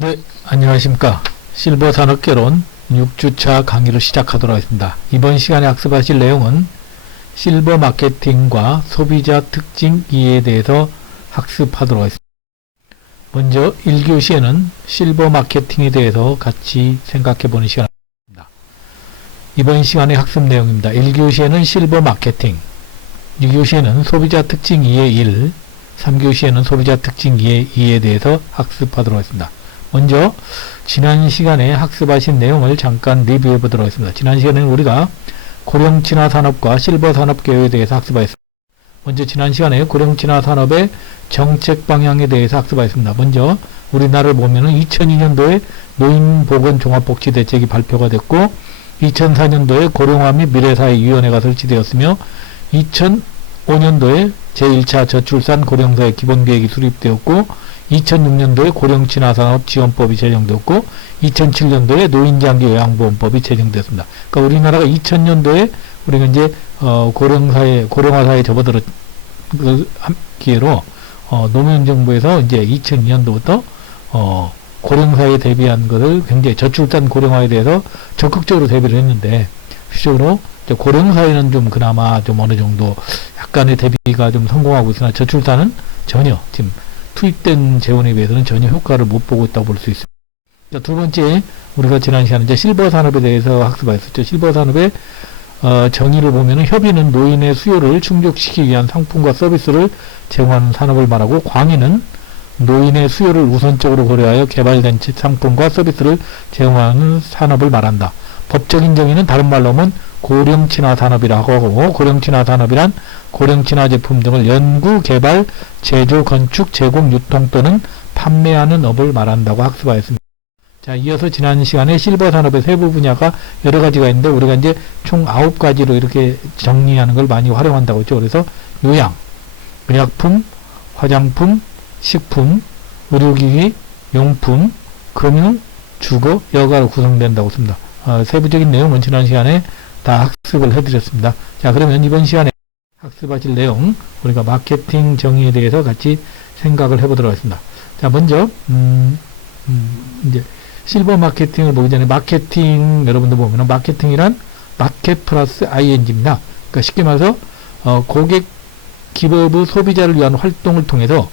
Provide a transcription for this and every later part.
네, 안녕하십니까. 실버 산업개론 6주차 강의를 시작하도록 하겠습니다. 이번 시간에 학습하실 내용은 실버 마케팅과 소비자 특징 이해에 대해서 학습하도록 하겠습니다. 먼저 1교시에는 실버 마케팅에 대해서 같이 생각해 보는 시간입니다. 이번 시간의 학습 내용입니다. 1교시에는 실버 마케팅, 2교시에는 소비자 특징 이해 1, 3교시에는 소비자 특징 이해 2에 대해서 학습하도록 하겠습니다. 먼저 지난 시간에 학습하신 내용을 잠깐 리뷰해 보도록 하겠습니다. 지난 시간에는 우리가 고령 친화 산업과 실버 산업 개요에 대해서 학습하였습니다. 먼저 지난 시간에 고령 친화 산업의 정책 방향에 대해서 학습하였습니다. 먼저 우리나라를 보면은 2002년도에 노인보건 종합복지대책이 발표가 됐고 2004년도에 고령화 및 미래사회위원회가 설치되었으며 2005년도에 제1차 저출산 고령사회 기본계획이 수립되었고 2006년도에 고령친화산업 지원법이 제정되었고 2007년도에 노인장기 요양보험법이 제정되었습니다. 그러니까 우리나라가 2000년도에 우리가 이제 고령화사회에 접어들었 기회로 노무현 정부에서 이제 2002년도부터 고령사회에 대비한 것을 굉장히 저출산 고령화에 대해서 적극적으로 대비를 했는데 실질적으로 고령사회는 좀 그나마 좀 어느 정도 약간의 대비가 좀 성공하고 있으나 저출산은 전혀 지금 투입된 재원에 비해서는 전혀 효과를 못 보고 있다고 볼 수 있습니다. 자, 두 번째, 우리가 지난 시간에 이제 실버 산업에 대해서 학습했었죠. 실버 산업의 정의를 보면은 협의는 노인의 수요를 충족시키기 위한 상품과 서비스를 제공하는 산업을 말하고, 광의는 노인의 수요를 우선적으로 고려하여 개발된 상품과 서비스를 제공하는 산업을 말한다. 법적인 정의는 다른 말로 하면 고령친화 산업이라고 하고, 고령친화 산업이란 고령친화 제품 등을 연구, 개발, 제조, 건축, 제공, 유통 또는 판매하는 업을 말한다고 학습하였습니다. 자, 이어서 지난 시간에 실버 산업의 세부 분야가 여러 가지가 있는데 우리가 이제 총 9가지로 이렇게 정리하는 걸 많이 활용한다고 했죠. 그래서 요양, 의약품, 화장품, 식품, 의료기기, 용품, 금융, 주거, 여가로 구성된다고 했습니다. 세부적인 내용은 지난 시간에 다 학습을 해드렸습니다. 자, 그러면 이번 시간에 학습하실 내용, 우리가 마케팅 정의에 대해서 같이 생각을 해보도록 하겠습니다. 자, 먼저, 이제, 실버 마케팅을 보기 전에 마케팅, 여러분들 보면 마케팅이란 마켓 플러스 ing입니다. 그러니까 쉽게 말해서, 고객, 기업의 소비자를 위한 활동을 통해서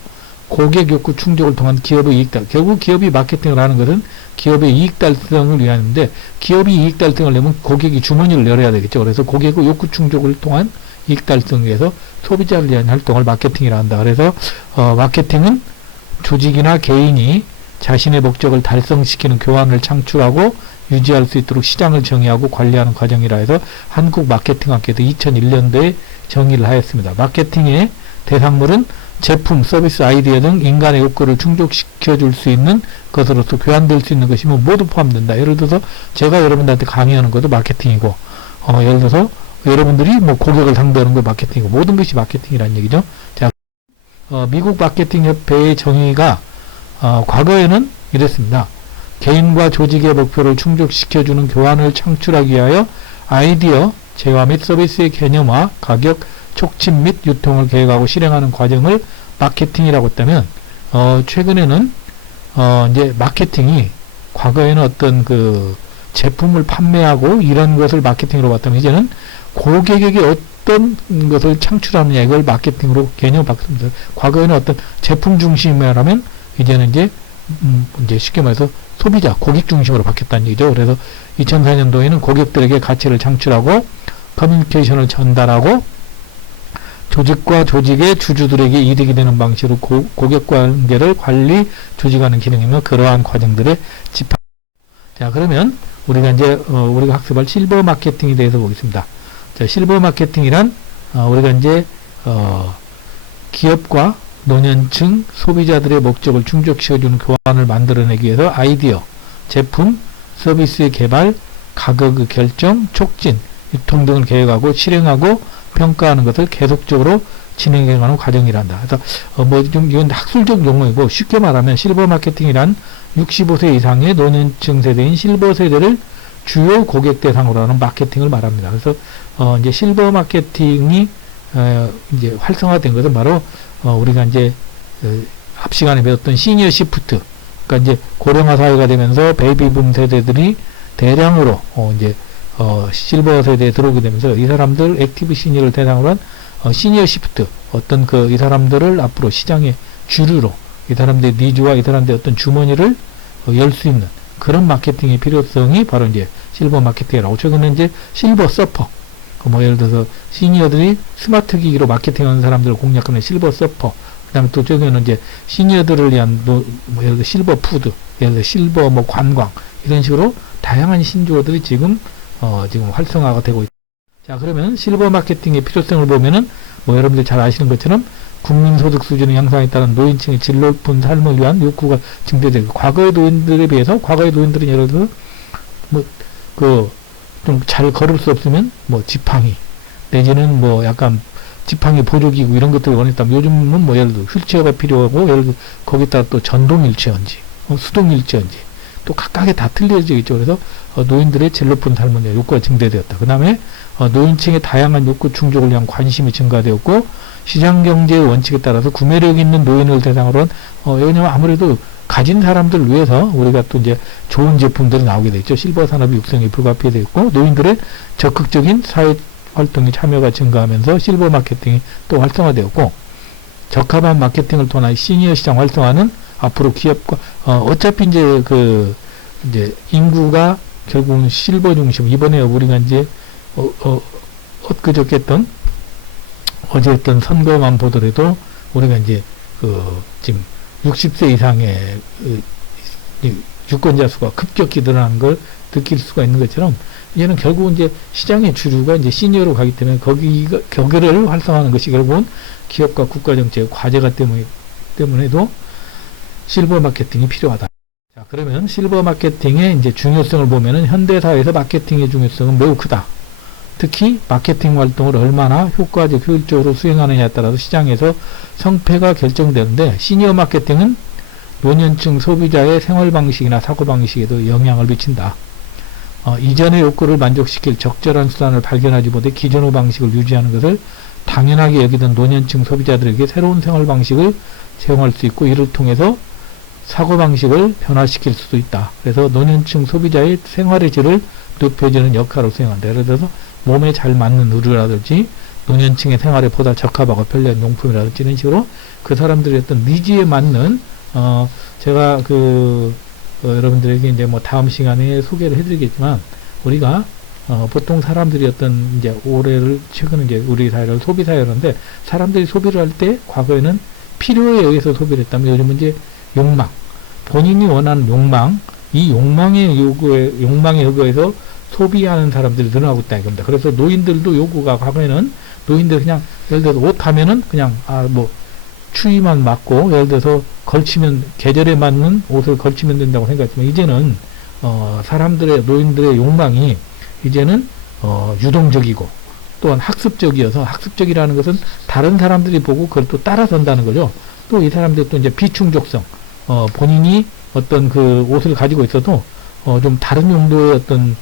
고객 욕구 충족을 통한 기업의 이익 달, 결국 기업이 마케팅을 하는 것은 기업의 이익 달성을 위하는데, 기업이 이익 달성을 내면 고객이 주머니를 열어야 되겠죠. 그래서 고객의 욕구 충족을 통한 이익 달성을 위해서 소비자를 위한 활동을 마케팅이라 한다. 그래서 마케팅은 조직이나 개인이 자신의 목적을 달성시키는 교환을 창출하고 유지할 수 있도록 시장을 정의하고 관리하는 과정이라 해서 한국 마케팅학회도 2001년도에 정의를 하였습니다. 마케팅의 대상물은 제품, 서비스, 아이디어 등 인간의 욕구를 충족시켜 줄 수 있는 것으로서 교환될 수 있는 것이면 모두 포함된다. 예를 들어서 제가 여러분들한테 강의하는 것도 마케팅이고, 예를 들어서 여러분들이 뭐 고객을 상대하는 거 마케팅이고, 모든 것이 마케팅이라는 얘기죠. 자, 미국 마케팅 협회의 정의가 과거에는 이랬습니다. 개인과 조직의 목표를 충족시켜주는 교환을 창출하기 위하여 아이디어, 재화 및 서비스의 개념화, 가격, 촉진 및 유통을 계획하고 실행하는 과정을 마케팅이라고 했다면, 최근에는, 이제 마케팅이 과거에는 어떤 그 제품을 판매하고 이런 것을 마케팅으로 봤다면 이제는 고객에게 어떤 것을 창출하느냐 이걸 마케팅으로 개념을 바꿨습니다. 과거에는 어떤 제품 중심이라면 이제는 이제 쉽게 말해서 소비자, 고객 중심으로 바뀌었다는 얘기죠. 그래서 2004년도에는 고객들에게 가치를 창출하고 커뮤니케이션을 전달하고 조직과 조직의 주주들에게 이득이 되는 방식으로 고객 관계를 관리, 조직하는 기능이며 그러한 과정들의 집합. 자, 그러면 우리가 이제 우리가 학습할 실버 마케팅에 대해서 보겠습니다. 자, 실버 마케팅이란 우리가 이제 기업과 노년층 소비자들의 목적을 충족시켜주는 교환을 만들어내기 위해서 아이디어, 제품, 서비스의 개발, 가격의 결정, 촉진, 유통 등을 계획하고 실행하고 평가하는 것을 계속적으로 진행해가는 과정이란다. 그래서 좀 이건 학술적 용어이고 쉽게 말하면 실버 마케팅이란 65세 이상의 노년층 세대인 실버 세대를 주요 고객 대상으로 하는 마케팅을 말합니다. 그래서 이제 실버 마케팅이 이제 활성화된 것은 바로 우리가 이제 앞 시간에 배웠던 시니어 시프트 그러니까 이제 고령화 사회가 되면서 베이비붐 세대들이 대량으로 실버 세대에 들어오게 되면서 이 사람들 액티브 시니어를 대상으로 한 시니어 시프트, 어떤 이 사람들을 앞으로 시장의 주류로, 이 사람들의 니즈와 이 사람들의 어떤 주머니를 열 수 있는 그런 마케팅의 필요성이 바로 이제 실버 마케팅이라고. 최근에 이제 실버 서퍼, 예를 들어서 시니어들이 스마트 기기로 마케팅하는 사람들을 공략하는 실버 서퍼, 그 다음에 또 저기는 이제 시니어들을 위한 예를 들어 실버 푸드, 예를 들어 실버 관광, 이런 식으로 다양한 신조어들이 지금 활성화가 되고 있다. 자, 그러면 실버 마케팅의 필요성을 보면은 여러분들 잘 아시는 것처럼 국민소득 수준의 향상에 따른 노인층의 질 높은 삶을 위한 욕구가 증대되고, 과거의 노인들에 비해서 과거의 노인들은 예를 들어 좀 잘 걸을 수 없으면 지팡이 내지는 약간 지팡이 보조기구 이런 것들을 원했다면, 요즘은 예를 들어 휠체어가 필요하고, 예를 들어 거기다가 또 전동 휠체어인지 수동 휠체어인지 또 각각에 다 틀려져 있죠. 그래서 노인들의 질 높은 삶을 위한 욕구가 증대되었다. 그 다음에 노인층의 다양한 욕구 충족을 위한 관심이 증가되었고, 시장경제의 원칙에 따라서 구매력 있는 노인을 대상으로 한 왜냐면 아무래도 가진 사람들을 위해서 우리가 또 이제 좋은 제품들이 나오게 되죠. 실버 산업이 육성이 불가피되었고, 노인들의 적극적인 사회 활동에 참여가 증가하면서 실버 마케팅이 또 활성화되었고, 적합한 마케팅을 통한 시니어 시장 활성화는 앞으로 기업과 어차피 이제 인구가 결국은 실버 중심. 이번에 우리가 이제 엊그저께 어제 했던 선거만 보더라도 우리가 이제 지금 60세 이상의 유권자 수가 급격히 늘어난 걸 느낄 수가 있는 것처럼, 이제는 결국은 이제 시장의 주류가 이제 시니어로 가기 때문에 거기를 활성화하는 것이 결국은 기업과 국가 정책의 과제가 때문에도 실버 마케팅이 필요하다. 자, 그러면 실버 마케팅의 이제 중요성을 보면은 현대 사회에서 마케팅의 중요성은 매우 크다. 특히 마케팅 활동을 얼마나 효과적, 효율적으로 수행하느냐에 따라서 시장에서 성패가 결정되는데, 시니어 마케팅은 노년층 소비자의 생활 방식이나 사고 방식에도 영향을 미친다. 이전의 욕구를 만족시킬 적절한 수단을 발견하지 못해 기존의 방식을 유지하는 것을 당연하게 여기던 노년층 소비자들에게 새로운 생활 방식을 제공할 수 있고, 이를 통해서 사고 방식을 변화시킬 수도 있다. 그래서 노년층 소비자의 생활의 질을 높여주는 역할을 수행한다. 예를 들어서 몸에 잘 맞는 의류라든지 노년층의 생활에 보다 적합하고 편리한 용품이라든지 이런 식으로 그 사람들의 어떤 니즈에 맞는 제가 여러분들에게 이제 다음 시간에 소개를 해드리겠지만, 우리가 보통 사람들이 이제 최근에 이제 우리 사회를 소비 사회라는데, 사람들이 소비를 할 때 과거에는 필요에 의해서 소비를 했다면, 요즘은 이제 욕망, 본인이 원하는 욕망, 이 욕망의 요구에서 소비하는 사람들이 늘어나고 있다 이겁니다. 그래서 노인들도 요구가, 과거에는 노인들 그냥 예를 들어서 옷 하면은 그냥 추위만 맞고, 예를 들어서 계절에 맞는 옷을 걸치면 된다고 생각했지만, 이제는 노인들의 욕망이 이제는 유동적이고 또한 학습적이어서, 학습적이라는 것은 다른 사람들이 보고 그걸 또 따라선다는 거죠. 또 이 사람들이 또 이제 비충족성, 본인이 어떤 옷을 가지고 있어도 좀 다른 용도의 어떤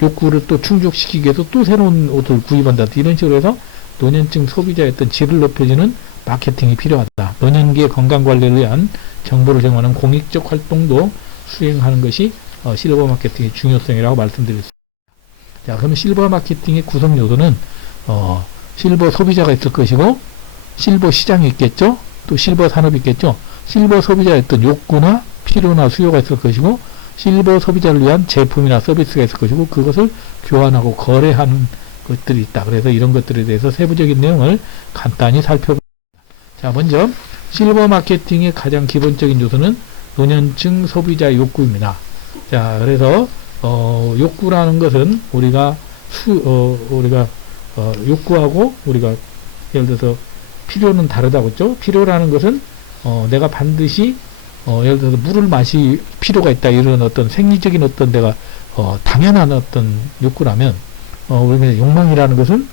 욕구를 또 충족시키기 위해서 또 새로운 옷을 구입한다. 이런 식으로 해서 노년층 소비자의 어떤 질을 높여주는 마케팅이 필요하다. 노년기의 건강관리를 위한 정보를 제공하는 공익적 활동도 수행하는 것이 실버 마케팅의 중요성이라고 말씀드렸습니다. 자, 그러면 실버 마케팅의 구성 요소는 실버 소비자가 있을 것이고, 실버 시장이 있겠죠. 또 실버 산업이 있겠죠. 실버 소비자의 어떤 욕구나 필요나 수요가 있을 것이고, 실버 소비자를 위한 제품이나 서비스가 있을 것이고, 그것을 교환하고 거래하는 것들이 있다. 그래서 이런 것들에 대해서 세부적인 내용을 간단히 살펴보겠습니다. 자, 먼저 실버 마케팅의 가장 기본적인 요소는 노년층 소비자 욕구입니다. 자, 그래서 욕구라는 것은 우리가 욕구하고 우리가 예를 들어서 필요는 다르다고 했죠. 필요라는 것은 내가 반드시 예를 들어서 물을 마실 필요가 있다, 이런 어떤 생리적인 어떤 내가 당연한 어떤 욕구라면, 우리가 욕망이라는 것은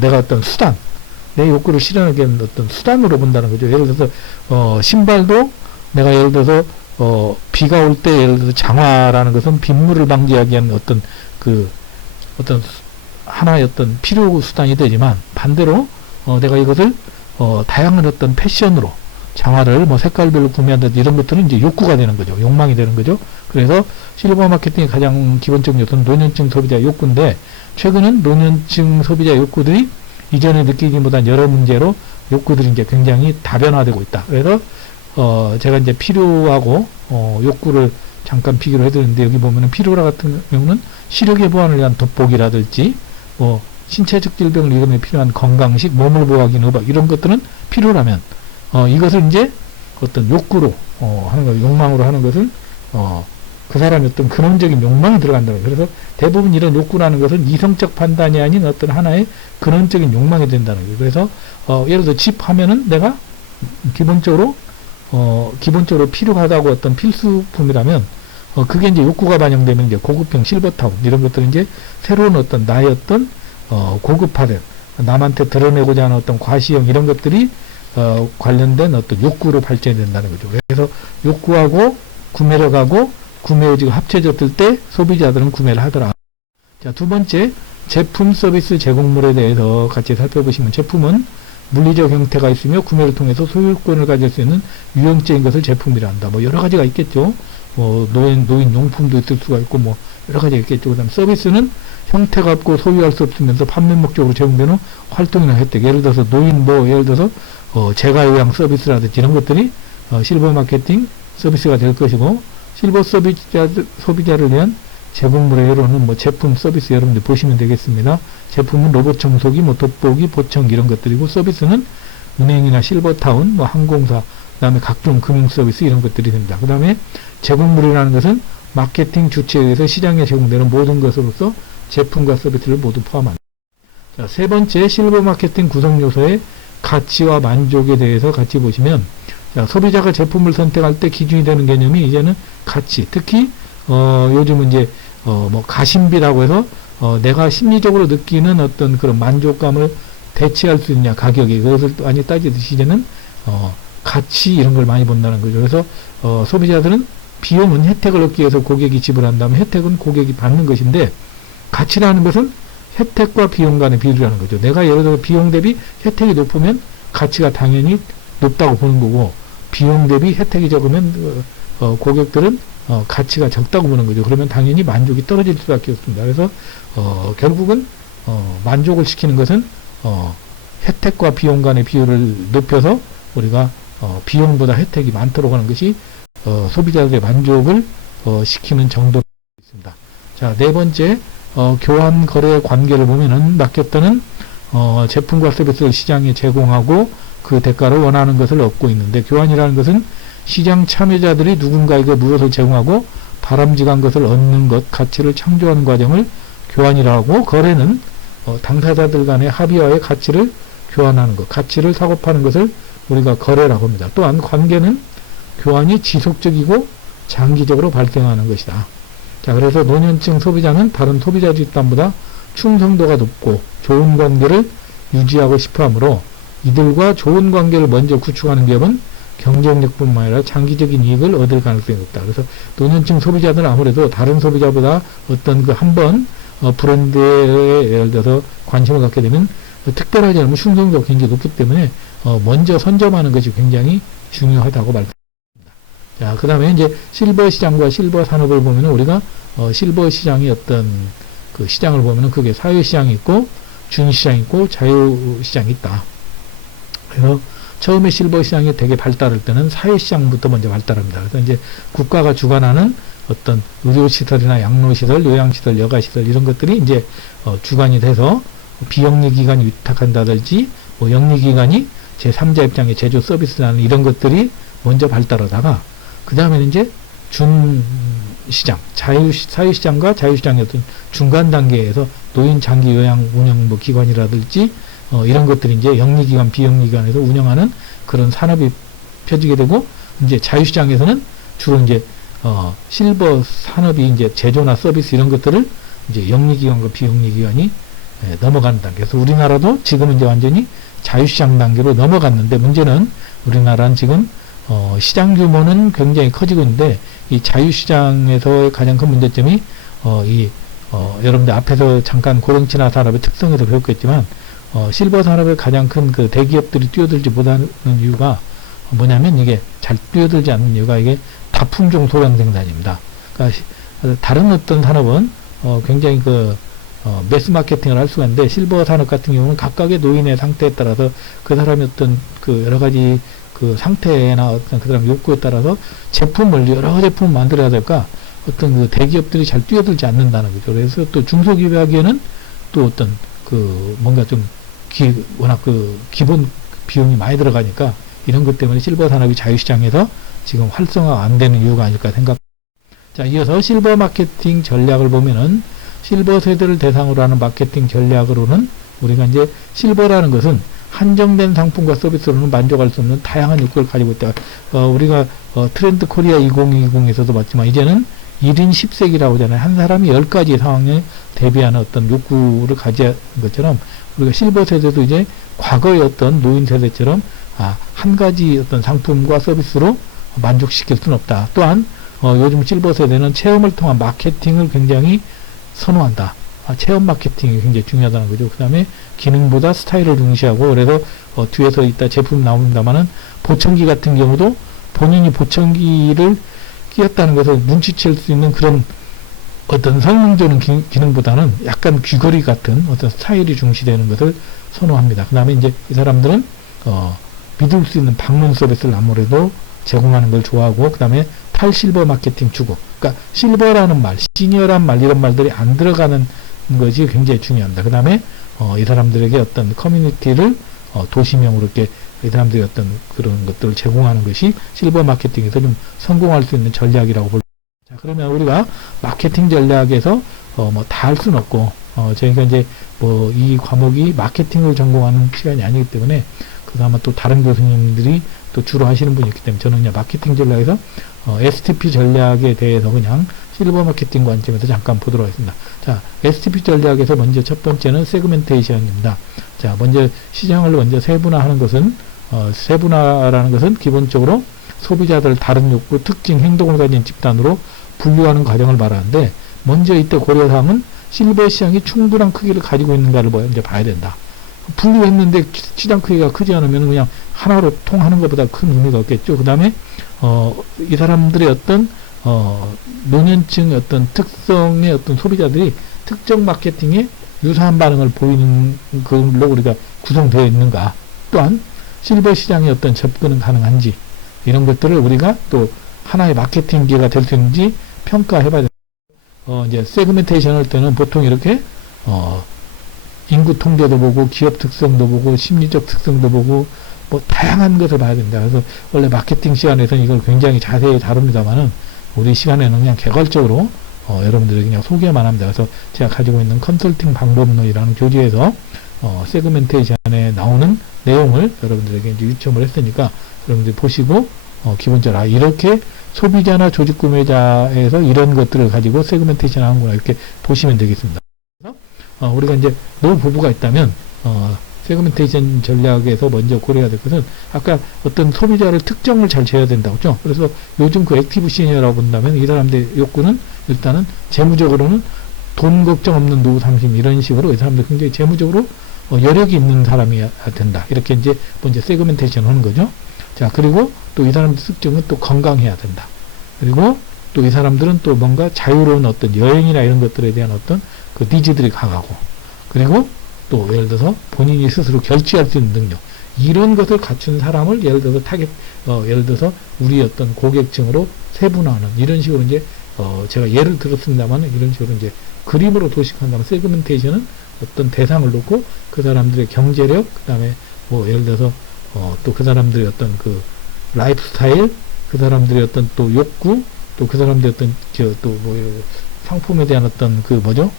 내가 어떤 수단, 내 욕구를 실현하기 위한 어떤 수단으로 본다는 거죠. 예를 들어서 신발도 내가 예를 들어서 비가 올 때 예를 들어서 장화라는 것은 빗물을 방지하기 위한 어떤 하나의 어떤 필요 수단이 되지만, 반대로 내가 이것을 다양한 어떤 패션으로 장화를 뭐 색깔별로 구매한다든지 이런 것들은 이제 욕구가 되는 거죠. 욕망이 되는 거죠. 그래서 실버 마케팅의 가장 기본적인 요소는 노년층 소비자 욕구인데, 최근은 노년층 소비자 욕구들이 이전에 느끼기보다 여러 문제로 욕구들이 이제 굉장히 다변화되고 있다. 그래서 제가 이제 필요하고 욕구를 잠깐 비교를 해드렸는데, 여기 보면은 필요라 같은 경우는 시력의 보완을 위한 돋보기라든지 뭐 신체적 질병을 이름에 필요한 건강식, 몸을 보호하기 위한 의복, 이런 것들은 필요라면 이것을 이제 어떤 욕구로 하는 거, 욕망으로 하는 것은 그 사람의 어떤 근원적인 욕망이 들어간다는 거예요. 그래서 대부분 이런 욕구라는 것은 이성적 판단이 아닌 어떤 하나의 근원적인 욕망이 된다는 거예요. 그래서 예를 들어 집 하면은 내가 기본적으로 필요하다고 어떤 필수품이라면 그게 이제 욕구가 반영되면 이제 고급형 실버타운 이런 것들은 이제 새로운 어떤 나의 어떤 고급화된 남한테 드러내고자 하는 어떤 과시형 이런 것들이 관련된 어떤 욕구로 발전된다는 거죠. 그래서 욕구하고 구매력하고 구매의지가 합쳐졌을 때 소비자들은 구매를 하더라. 자, 두 번째, 제품 서비스 제공물에 대해서 같이 살펴보시면, 제품은 물리적 형태가 있으며 구매를 통해서 소유권을 가질 수 있는 유형적인 것을 제품이라 한다. 뭐 여러 가지가 있겠죠. 노인 용품도 있을 수가 있고 뭐 여러 가지가 있겠죠. 그다음 서비스는 형태가 없고 소유할 수 없으면서 판매 목적으로 제공되는 활동이나 혜택, 예를 들어서 예를 들어서 재가요양 서비스라든지 이런 것들이 실버 마케팅 서비스가 될 것이고, 실버 소비자를 위한 제공물의 예로는 뭐 제품 서비스 여러분들 보시면 되겠습니다. 제품은 로봇 청소기, 뭐 돋보기, 보청기 이런 것들이고, 서비스는 은행이나 실버타운, 뭐 항공사, 그 다음에 각종 금융 서비스 이런 것들이 됩니다. 그 다음에 제공물이라는 것은 마케팅 주체에 의해서 시장에 제공되는 모든 것으로서 제품과 서비스를 모두 포함합니다. 자, 세 번째, 실버 마케팅 구성 요소의 가치와 만족에 대해서 같이 보시면, 자, 소비자가 제품을 선택할 때 기준이 되는 개념이 이제는 가치, 특히 요즘은 이제 뭐 가심비라고 해서 내가 심리적으로 느끼는 어떤 그런 만족감을 대체할 수 있냐, 가격이, 그것을 많이 따지듯이 이제는 가치 이런 걸 많이 본다는 거죠. 그래서 소비자들은 비용은 혜택을 얻기 위해서 고객이 지불한다면 혜택은 고객이 받는 것인데, 가치라는 것은 혜택과 비용 간의 비율이라는 거죠. 내가 예를 들어 비용 대비 혜택이 높으면 가치가 당연히 높다고 보는 거고, 비용 대비 혜택이 적으면 고객들은 가치가 적다고 보는 거죠. 그러면 당연히 만족이 떨어질 수밖에 없습니다. 그래서 결국은 만족을 시키는 것은 혜택과 비용 간의 비율을 높여서 우리가 비용보다 혜택이 많도록 하는 것이 소비자들의 만족을 시키는 정도로 있습니다. 자, 네 번째, 교환 거래 관계를 보면은 마케터는 제품과 서비스를 시장에 제공하고 그 대가로 원하는 것을 얻고 있는데, 교환이라는 것은 시장 참여자들이 누군가에게 무엇을 제공하고 바람직한 것을 얻는 것, 가치를 창조하는 과정을 교환이라고 하고, 거래는 당사자들 간의 합의와의 가치를 교환하는 것, 가치를 사고 파는 것을 우리가 거래라고 합니다. 또한 관계는 교환이 지속적이고 장기적으로 발생하는 것이다. 자, 그래서 노년층 소비자는 다른 소비자 집단보다 충성도가 높고 좋은 관계를 유지하고 싶어 하므로 이들과 좋은 관계를 먼저 구축하는 기업은 경쟁력뿐만 아니라 장기적인 이익을 얻을 가능성이 높다. 그래서 노년층 소비자들은 아무래도 다른 소비자보다 어떤 그 한번 브랜드에 예를 들어서 관심을 갖게 되면 특별하지 않으면 충성도가 굉장히 높기 때문에 먼저 선점하는 것이 굉장히 중요하다고 말씀드립니다. 자, 그 다음에 이제 실버 시장과 실버 산업을 보면은 우리가 실버 시장의 어떤 그 시장을 보면은 그게 사회시장이 있고 준시장이 있고 자유시장이 있다. 그래서 처음에 실버 시장이 되게 발달할 때는 사회시장부터 먼저 발달합니다. 그래서 이제 국가가 주관하는 어떤 의료시설이나 양로시설, 요양시설, 여가시설 이런 것들이 이제 주관이 돼서 비영리기관이 위탁한다든지 뭐 영리기관이 제3자 입장의 제조 서비스라는 이런 것들이 먼저 발달하다가 그 다음에는 이제 준시장, 사유시장과 자유시장의 어떤 중간 단계에서 노인 장기 요양 운영 뭐 기관이라든지 이런 것들이 이제 영리기관, 비영리기관에서 운영하는 그런 산업이 펴지게 되고, 이제 자유시장에서는 주로 이제 실버 산업이 이제 제조나 서비스 이런 것들을 이제 영리기관과 비영리기관이 넘어가는 단계. 그래서 우리나라도 지금 이제 완전히 자유시장 단계로 넘어갔는데, 문제는 우리나라는 지금 시장 규모는 굉장히 커지고 있는데, 이 자유시장에서의 가장 큰 문제점이 여러분들 앞에서 잠깐 고령친화 산업의 특성에서 배웠겠지만 실버 산업의 가장 큰 그 대기업들이 뛰어들지 못하는 이유가 뭐냐면 이게 잘 뛰어들지 않는 이유가 이게 다품종 소량 생산입니다. 그러니까 다른 어떤 산업은 굉장히 매스 마케팅을 할 수가 있는데 실버 산업 같은 경우는 각각의 노인의 상태에 따라서 그 사람의 어떤 그 여러 가지 그 상태나 어떤 그 사람 욕구에 따라서 제품을 여러 제품을 만들어야 될까 어떤 그 대기업들이 잘 뛰어들지 않는다는 거죠. 그래서 또 중소기업이 하기에는 또 어떤 그 뭔가 좀 워낙 그 기본 비용이 많이 들어가니까 이런 것 때문에 실버 산업이 자유시장에서 지금 활성화가 안 되는 이유가 아닐까 생각합니다. 자, 이어서 실버 마케팅 전략을 보면은 실버 세대를 대상으로 하는 마케팅 전략으로는 우리가 이제 실버라는 것은 한정된 상품과 서비스로는 만족할 수 없는 다양한 욕구를 가지고 있다. 우리가 트렌드 코리아 2020에서도 봤지만 이제는 1인 10색이라고 하잖아요. 한 사람이 10가지 상황에 대비하는 어떤 욕구를 가진 것처럼 우리가 실버 세대도 이제 과거의 어떤 노인 세대처럼 한 가지 어떤 상품과 서비스로 만족시킬 수는 없다. 또한 요즘 실버 세대는 체험을 통한 마케팅을 굉장히 선호한다. 체험 마케팅이 굉장히 중요하다는 거죠. 그 다음에 기능보다 스타일을 중시하고 그래서 뒤에서 이따 제품 나옵니다만은 보청기 같은 경우도 본인이 보청기를 끼었다는 것을 눈치챌 수 있는 그런 어떤 성능적인 기능보다는 약간 귀걸이 같은 어떤 스타일이 중시되는 것을 선호합니다. 그 다음에 이제 이 사람들은 믿을 수 있는 방문 서비스를 아무래도 제공하는 걸 좋아하고 그 다음에 탈실버 마케팅 추구. 그러니까 실버라는 말, 시니어란 말 이런 말들이 안 들어가는 것이 굉장히 중요합니다. 그 다음에 이 사람들에게 어떤 커뮤니티를 도시명으로 이렇게 이 사람들이 어떤 그런 것들을 제공하는 것이 실버 마케팅에서 좀 성공할 수 있는 전략이라고 볼. 자, 그러면 우리가 마케팅 전략에서 뭐 다 할 수는 없고 저희가 이제 뭐 이 과목이 마케팅을 전공하는 시간이 아니기 때문에 그래서 아마 또 다른 교수님들이 또 주로 하시는 분이 있기 때문에 저는 그냥 마케팅 전략에서 STP 전략에 대해서 그냥 실버 마케팅 관점에서 잠깐 보도록 하겠습니다. 자, STP 전략에서 먼저 첫 번째는 세그멘테이션입니다. 자, 먼저 시장을 먼저 세분화하는 것은 세분화라는 것은 기본적으로 소비자들 다른 욕구, 특징, 행동을 가진 집단으로 분류하는 과정을 말하는데 먼저 이때 고려사항은 실버 시장이 충분한 크기를 가지고 있는가를 이제 봐야 된다. 분류했는데 시장 크기가 크지 않으면 그냥 하나로 통하는 것보다 큰 의미가 없겠죠. 그 다음에 이 사람들의 어떤 노년층의 어떤 특성의 어떤 소비자들이 특정 마케팅에 유사한 반응을 보이는 걸로 우리가 구성되어 있는가. 또한 실버 시장의 어떤 접근은 가능한지 이런 것들을 우리가 또 하나의 마케팅 기회가 될 수 있는지 평가해봐야 됩니다. 이제 세그멘테이션 할 때는 보통 이렇게 인구 통계도 보고 기업 특성도 보고 심리적 특성도 보고 뭐 다양한 것을 봐야 된다. 그래서 원래 마케팅 시간에서는 이걸 굉장히 자세히 다룹니다만은 우리 시간에는 그냥 개괄적으로 여러분들에게 그냥 소개만 합니다. 그래서 제가 가지고 있는 컨설팅 방법론이라는 교재에서 세그멘테이션에 나오는 내용을 여러분들에게 이제 유첨을 했으니까 여러분들 보시고 기본적으로 이렇게 소비자나 조직 구매자에서 이런 것들을 가지고 세그멘테이션 하는구나 이렇게 보시면 되겠습니다. 그래서 우리가 이제 노부부가 있다면 세그멘테이션 전략에서 먼저 고려해야 될 것은 아까 어떤 소비자를 특정을 잘 재야 된다고 했죠. 그래서 요즘 그 액티브 시니어라고 본다면 이 사람들의 욕구는 일단은 재무적으로는 돈 걱정 없는 노후 30 이런 식으로 이 사람들 굉장히 재무적으로 여력이 있는 사람이어야 된다. 이렇게 이제 먼저 세그멘테이션 하는 거죠. 자, 그리고 또 이 사람들 특징은 또 건강해야 된다. 그리고 또 이 사람들은 또 뭔가 자유로운 어떤 여행이나 이런 것들에 대한 어떤 그 니즈들이 강하고 그리고 또 예를 들어서 본인이 스스로 결제할 수 있는 능력 이런 것을 갖춘 사람을 예를 들어서 예를 들어서 우리 어떤 고객층으로 세분화하는 이런 식으로 이제 제가 예를 들었습니다만 이런 식으로 이제 그림으로 도식한다면 세그멘테이션은 어떤 대상을 놓고 그 사람들의 경제력 그 다음에 뭐 예를 들어서 또 그 사람들의 어떤 그 라이프 스타일 그 사람들의 어떤 또 욕구 또 그 사람들의 어떤 또 뭐 상품에 대한 어떤 그 뭐죠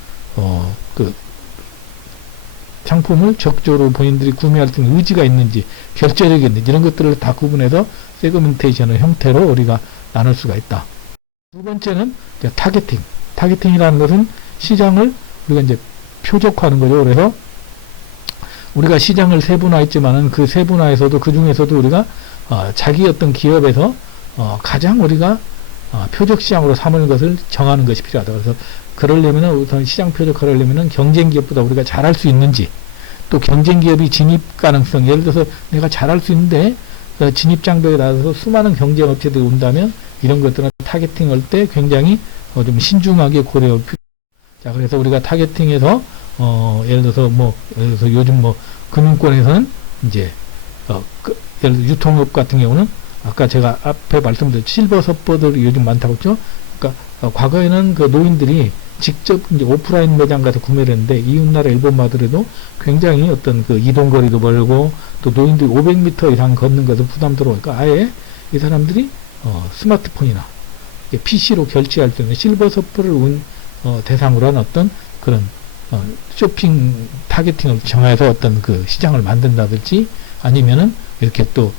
그 상품을 적극적으로 본인들이 구매할 수 있는 의지가 있는지 결제력이 있는지 이런 것들을 다 구분해서 세그멘테이션의 형태로 우리가 나눌 수가 있다. 두 번째는 이제 타겟팅이라는 것은 시장을 우리가 이제 표적화하는 거죠. 그래서 우리가 시장을 세분화했지만은 그 세분화에서도 그 중에서도 우리가 자기 어떤 기업에서 가장 우리가 표적 시장으로 삼을 것을 정하는 것이 필요하다. 그래서 그러려면은 우선 시장 표적화를 하려면은 경쟁 기업보다 우리가 잘할 수 있는지 또 경쟁 기업이 진입 가능성 예를 들어서 내가 잘할 수 있는데 진입 장벽에 낮아서 수많은 경쟁 업체들이 온다면 이런 것들은 타겟팅할 때 굉장히 좀 신중하게 고려할 필요. 자, 그래서 우리가 타겟팅에서 예를 들어서 요즘 금융권에서는 이제 예를 들어 유통업 같은 경우는 아까 제가 앞에 말씀드린 실버 섭버들이 요즘 많다고 했죠. 그러니까 과거에는 그 노인들이 직접 이제 오프라인 매장 가서 구매를 했는데 이웃나라 일본 하더라도 굉장히 어떤 그 이동거리도 멀고 또 노인들이 500m 이상 걷는 것은 부담스러우니까 아예 이 사람들이 스마트폰이나 PC로 결제할 수 있는 실버 섭버를 대상으로 한 어떤 그런 쇼핑 타겟팅을 정해서 어떤 그 시장을 만든다든지 아니면은 이렇게 또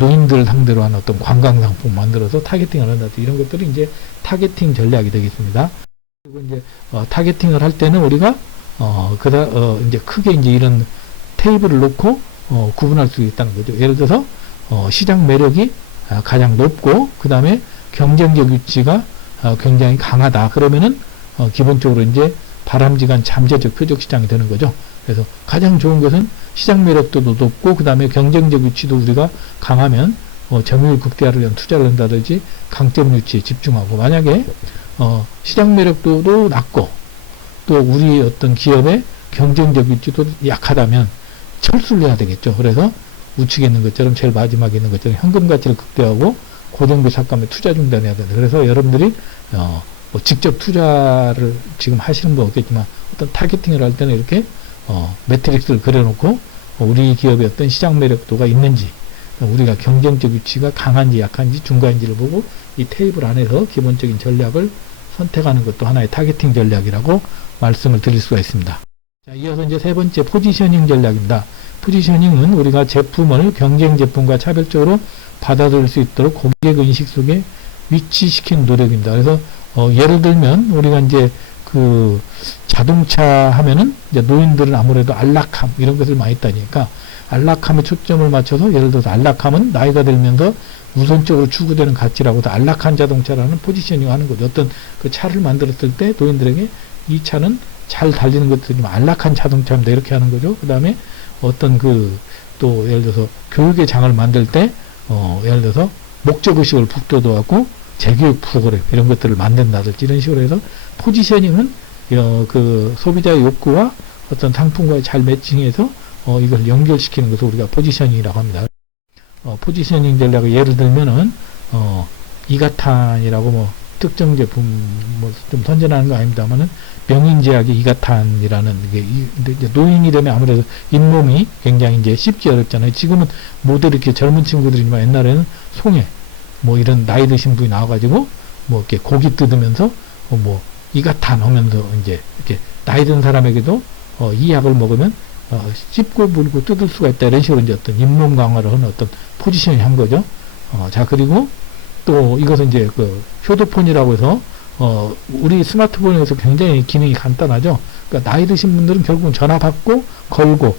노인들 상대로 한 어떤 관광 상품 만들어서 타겟팅을 한다든지 이런 것들이 이제 타겟팅 전략이 되겠습니다. 그리고 이제 타겟팅을 할 때는 우리가 이제 크게 이제 이런 테이블을 놓고 구분할 수 있다는 거죠. 예를 들어서 시장 매력이 가장 높고 그 다음에 경쟁적 위치가 굉장히 강하다. 그러면은 기본적으로 이제 바람직한 잠재적 표적 시장이 되는 거죠. 그래서 가장 좋은 것은 시장 매력도 높고 그 다음에 경쟁적 위치도 우리가 강하면 점유율 극대화를 위한 투자를 한다든지 강점 위치에 집중하고 만약에 시장 매력도도 낮고 또 우리 어떤 기업의 경쟁적 위치도 약하다면 철수를 해야 되겠죠. 그래서 우측에 있는 것처럼 제일 마지막에 있는 것처럼 현금 가치를 극대화하고 고정비 삭감에 투자 중단해야 된다. 그래서 여러분들이 직접 투자를 지금 하시는 분 없겠지만 어떤 타겟팅을 할 때는 이렇게 매트릭스를 그려놓고 우리 기업의 어떤 시장 매력도가 있는지 우리가 경쟁적 위치가 강한지 약한지 중간인지를 보고 이 테이블 안에서 기본적인 전략을 선택하는 것도 하나의 타겟팅 전략이라고 말씀을 드릴 수가 있습니다. 자, 이어서 이제 세 번째 포지셔닝 전략입니다. 포지셔닝은 우리가 제품을 경쟁 제품과 차별적으로 받아들일 수 있도록 고객 인식 속에 위치시키는 노력입니다. 그래서 예를 들면 우리가 이제 그 자동차 하면은 이제 노인들은 아무래도 안락함 이런 것을 많이 따니까 안락함에 초점을 맞춰서 예를 들어서 안락함은 나이가 들면서 우선적으로 추구되는 가치라고도 안락한 자동차라는 포지셔닝을 하는 거죠. 어떤 그 차를 만들었을 때 노인들에게 이 차는 잘 달리는 것들이 안락한 자동차입니다. 이렇게 하는 거죠. 그 다음에 어떤 또 예를 들어서 교육의 장을 만들 때 예를 들어서 목적의식을 북돋워갖고 재교육 프로그램 이런 것들을 만든다든지 이런 식으로 해서 포지셔닝은 그 소비자의 욕구와 어떤 상품과의 잘 매칭해서 이걸 연결시키는 것을 우리가 포지셔닝이라고 합니다. 포지셔닝 전략을 예를 들면은 이가탄이라고 특정 제품 좀 선전하는 거 아닙니다만은 명인제약의 이가탄이라는 게 이제 노인이 되면 아무래도 잇몸이 굉장히 이제 씹기 어렵잖아요. 지금은 모두 이렇게 젊은 친구들이지만 옛날에는 송해 이런 나이 드신 분이 나와가지고 이렇게 고기 뜯으면서 이가탄 하면서 이제 이렇게 나이 든 사람에게도 이 약을 먹으면 씹고 물고 뜯을 수가 있다 이런 식으로 이제 어떤 잇몸 강화를 하는 어떤 포지션이 한 거죠. 자, 그리고 또 이것은 이제 그 휴대폰이라고 해서 우리 스마트폰에서 굉장히 기능이 간단하죠. 그러니까 나이 드신 분들은 결국은 전화 받고 걸고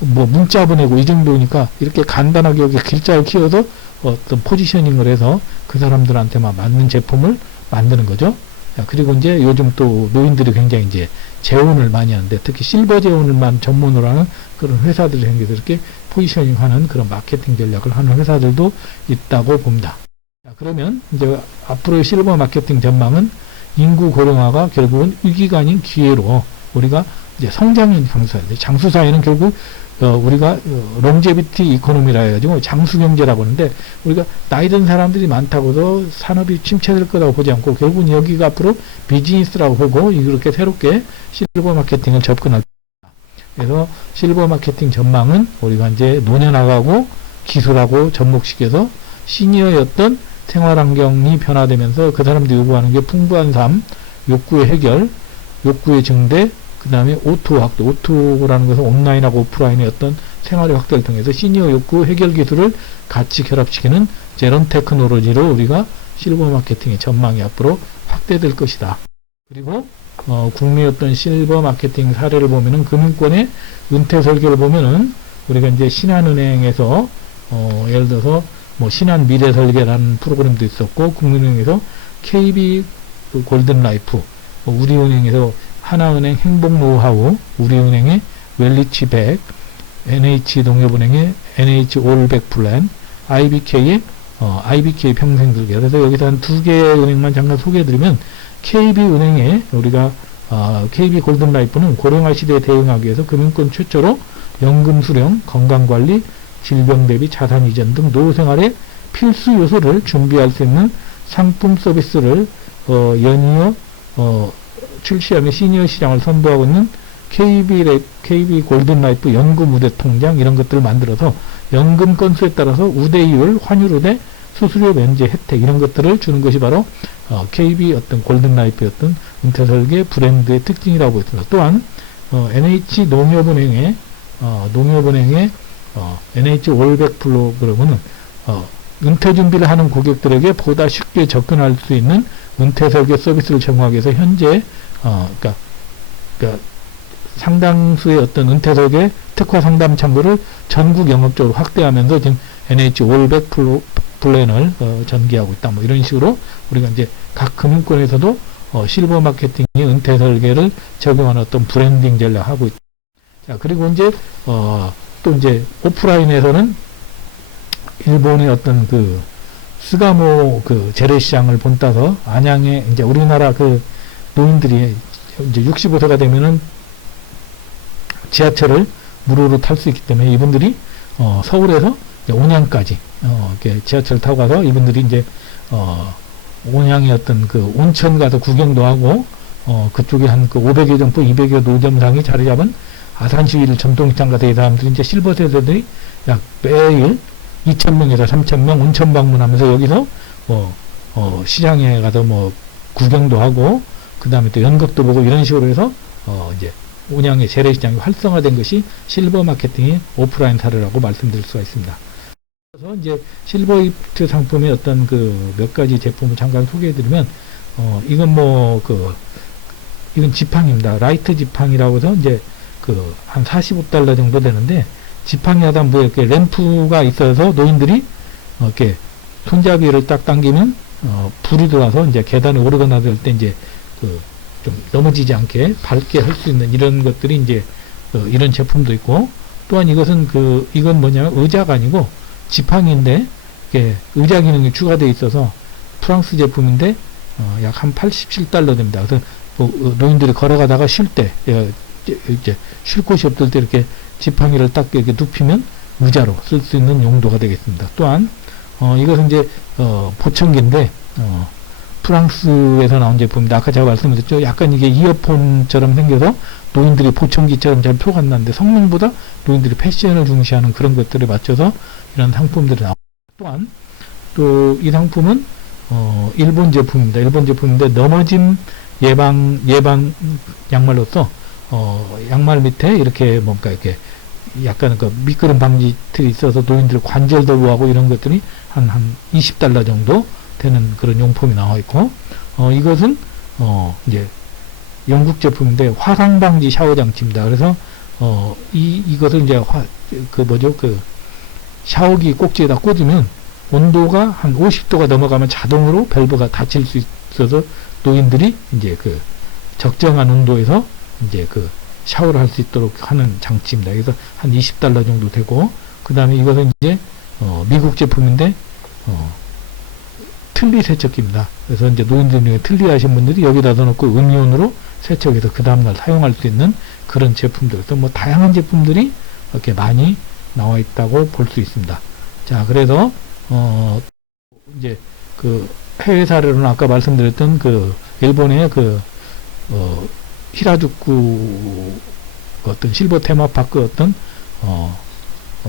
문자 보내고 이 정도니까 이렇게 간단하게 여기 글자를 키워서 어떤 포지셔닝을 해서 그 사람들한테만 맞는 제품을 만드는 거죠. 자, 그리고 이제 요즘 또 노인들이 굉장히 이제 재혼을 많이 하는데 특히 실버 재혼을만 전문으로 하는 그런 회사들이 생겨서 이렇게 포지셔닝 하는 그런 마케팅 전략을 하는 회사들도 있다고 봅니다. 자, 그러면 이제 앞으로의 실버 마케팅 전망은 인구 고령화가 결국은 위기가 아닌 기회로 우리가 이제 성장인 장수사회는 결국 우리가 롱제비티 이코노미라 해가지고 장수경제라고 하는데 우리가 나이 든 사람들이 많다고도 산업이 침체될 거라고 보지 않고 결국은 여기가 앞으로 비즈니스라고 보고 이렇게 새롭게 실버 마케팅을 접근할 겁니다. 그래서 실버 마케팅 전망은 우리가 이제 노년화하고 기술하고 접목시켜서 시니어였던 생활환경이 변화되면서 그 사람들이 요구하는 게 풍부한 삶, 욕구의 해결, 욕구의 증대, 그 다음에 오토 확대, 오토라는 것은 온라인하고 오프라인의 어떤 생활의 확대를 통해서 시니어 욕구 해결 기술을 같이 결합시키는 제런 테크놀로지로 우리가 실버 마케팅의 전망이 앞으로 확대될 것이다. 그리고 국내 어떤 실버 마케팅 사례를 보면은 금융권의 은퇴 설계를 보면은 우리가 이제 신한은행에서 예를 들어서 신한 미래 설계라는 프로그램도 있었고 국민은행에서 KB 골든라이프, 우리은행에서 하나은행 행복 노하우, 우리은행의 웰리치 100, NH농협은행의 NH 올백 플랜, IBK 평생들기. 그래서 여기서 한 두 개의 은행만 잠깐 소개해드리면, KB은행에 우리가 KB 골든라이프는 고령화 시대에 대응하기 위해서 금융권 최초로 연금 수령, 건강관리, 질병 대비, 자산 이전 등 노후생활의 필수 요소를 준비할 수 있는 상품 서비스를 연이어 출시하며 시니어 시장을 선도하고 있는 KB 골든라이프 연금 우대 통장 이런 것들을 만들어서 연금 건수에 따라서 우대이율, 환율 우대, 수수료 면제 혜택 이런 것들을 주는 것이 바로 KB 어떤 골든라이프의 어떤 은퇴설계 브랜드의 특징이라고 했습니다. 또한 NH농협은행의 NH 올백 프로그램은 은퇴 준비를 하는 고객들에게 보다 쉽게 접근할 수 있는 은퇴 설계 서비스를 제공하기 위해서 현재 그러니까 상당수의 어떤 은퇴 설계 특화 상담 창구를 전국 영업적으로 확대하면서 지금 NH 올백 플랜을 전개하고 있다. 뭐 이런 식으로 우리가 이제 각 금융권에서도 실버 마케팅의 은퇴 설계를 적용하는 어떤 브랜딩 전략을 하고 있다. 자, 그리고 이제 또 이제 오프라인에서는 일본의 어떤 그 스가모 그 재래시장을 본따서 안양에 이제 우리나라 그 노인들이 이제 65세가 되면은 지하철을 무료로 탈 수 있기 때문에 이분들이 서울에서 이제 온양까지 이렇게 지하철 타고 가서 이분들이 이제 온양의 어떤 그 온천 가서 구경도 하고 그쪽에 한 그 500여 점포 200여 노점상이 자리 잡은 아산시일 전통시장 가서 이 사람들이 이제 실버 세대들이 약 매일 2,000명에서 3,000명 온천 방문하면서 여기서 시장에 가서 뭐 구경도 하고 그 다음에 또 연극도 보고 이런 식으로 해서 이제 온양의 재래시장이 활성화된 것이 실버 마케팅의 오프라인 사례라고 말씀드릴 수가 있습니다. 그래서 이제 실버히트 상품의 어떤 그 몇 가지 제품을 잠깐 소개해드리면 이건 이건 지팡입니다. 라이트 지팡이라고 해서 이제 그 한 $45 정도 되는데 지팡이 하다 뭐 이렇게 램프가 있어서 노인들이 이렇게 손잡이를 딱 당기면 불이 들어와서 이제 계단에 오르거나 될 때 이제 좀 넘어지지 않게 밝게 할 수 있는 이런 것들이 이제 이런 제품도 있고 또한 이건 뭐냐면 의자가 아니고 지팡이인데 이게 의자 기능이 추가되어 있어서 프랑스 제품인데 약 한 $87 됩니다. 그래서 노인들이 걸어가다가 쉴 때 이제 쉴 곳이 없을 때 이렇게 지팡이를 딱 이렇게 눕히면 의자로 쓸 수 있는 용도가 되겠습니다. 또한 이것은 이제 보청기인데 프랑스에서 나온 제품입니다. 아까 제가 말씀드렸죠. 약간 이게 이어폰처럼 생겨서 노인들이 보청기처럼 잘 표가 안 나는데 성능보다 노인들이 패션을 중시하는 그런 것들에 맞춰서 이런 상품들이 나옵니다. 또한 또 이 상품은 일본 제품입니다. 일본 제품인데 넘어짐 예방 양말로서 양말 밑에 이렇게 뭔가 이렇게 약간 그 미끄럼 방지 틀이 있어서 노인들 관절도 보호하고 이런 것들이 한 $20 정도 되는 그런 용품이 나와 있고 이것은 이제 영국 제품인데 화상 방지 샤워 장치입니다. 그래서 이것을 이제 샤워기 꼭지에다 꽂으면 온도가 한 50도가 넘어가면 자동으로 밸브가 닫힐 수 있어서 노인들이 이제 그 적정한 온도에서 이제 그 샤워를 할 수 있도록 하는 장치입니다. 그래서 한 $20 정도 되고 그 다음에 이것은 이제 미국 제품인데 틀니 세척기입니다. 그래서 이제 노인들 중에 틀니 하신 분들이 여기다 넣어놓고 음이온으로 세척해서 그 다음날 사용할 수 있는 그런 제품들. 그래서 뭐 다양한 제품들이 이렇게 많이 나와 있다고 볼 수 있습니다. 자, 그래서 이제 그 해외 사례로는 아까 말씀드렸던 그 일본의 히라주쿠 어떤 실버 테마파크 어떤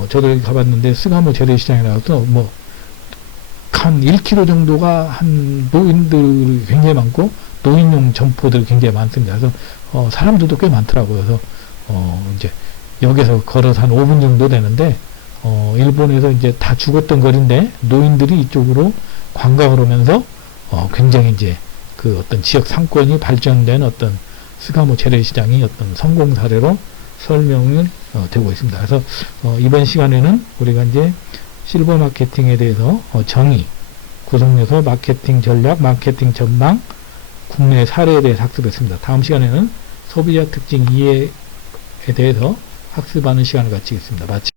저도 여기 가봤는데 스가모 재래시장에 나와서 뭐 한 1km 정도가 한 노인들이 굉장히 많고 노인용 점포들이 굉장히 많습니다. 그래서 사람들도 꽤 많더라고요. 그래서 이제 여기서 걸어서 한 5분 정도 되는데 일본에서 이제 다 죽었던 거리인데 노인들이 이쪽으로 관광을 오면서 굉장히 이제 그 어떤 지역 상권이 발전된 어떤 스가모 재래시장이 어떤 성공 사례로 설명을 되고 있습니다. 그래서 이번 시간에는 우리가 이제 실버 마케팅에 대해서 정의, 구성요소, 마케팅 전략, 마케팅 전망, 국내 사례에 대해서 학습했습니다. 다음 시간에는 소비자 특징 이해에 대해서 학습하는 시간을 갖추겠습니다. 마치